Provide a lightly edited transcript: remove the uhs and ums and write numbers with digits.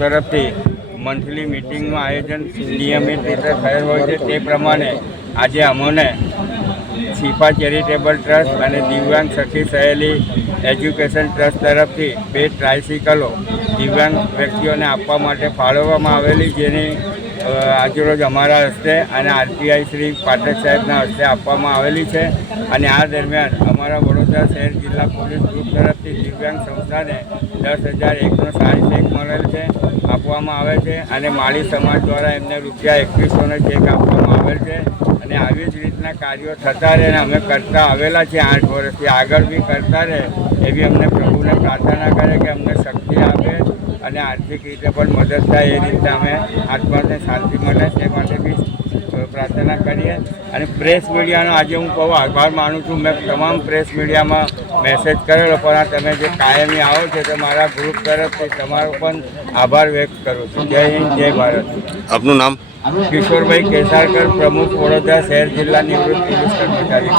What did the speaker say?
તરફથી મંથલી મિટિંગનું આયોજન નિયમિત રીતે થયેલ હોય છે. તે પ્રમાણે આજે અમોને શિફા ચેરિટેબલ ટ્રસ્ટ અને દિવ્યાંગ સખી સહેલી એજ્યુકેશન ટ્રસ્ટ તરફથી 2 ટ્રાયસિકલો દિવ્યાંગ વ્યક્તિઓને આપવા માટે ફાળવવામાં આવેલી, જેની આજરોજ અમારા હસ્તે અને આરપીઆઈ શ્રી પાઠક સાહેબના હસ્તે આપવામાં આવેલી છે. અને આ દરમિયાન અમારા વડોદરા શહેર જિલ્લા પોલીસ ગ્રુપ તરફથી દિવ્યાંગ સંસ્થાને 10,001નો સારી ચેક મળેલ છે, આપવામાં આવે છે. અને માળી સમાજ દ્વારા એમને ₹2100નો ચેક આપવામાં આવેલ છે. અને આવી જ રીતના કાર્યો થતા રહે અને અમે કરતા આવેલા છે 8 વર્ષથી, આગળ બી કરતા રહે એવી અમને પ્રભુને પ્રાર્થના કરે કે અમને શક્તિ આપે અને આર્થિક રીતે પણ મદદ થાય એ રીતે અમે આત્માને શાંતિ મળે તે માટે બી પ્રાર્થના કરીએ. અને પ્રેસ મીડિયાનો આજે હું બહુ આભાર માનું છું. મેં તમામ પ્રેસ મીડિયામાં મેસેજ કરેલો, પણ તમે જે કાયમી આવો છો તો મારા ગ્રુપ તરફથી તમારો પણ આભાર વ્યક્ત કરું છું. જય હિન્દ, જય ભારત. આપનું નામ? કિશોરભાઈ કેસારકર, પ્રમુખ વડોદરા શહેર જિલ્લા નિવૃત્ત પોલીસ કર્મચારી.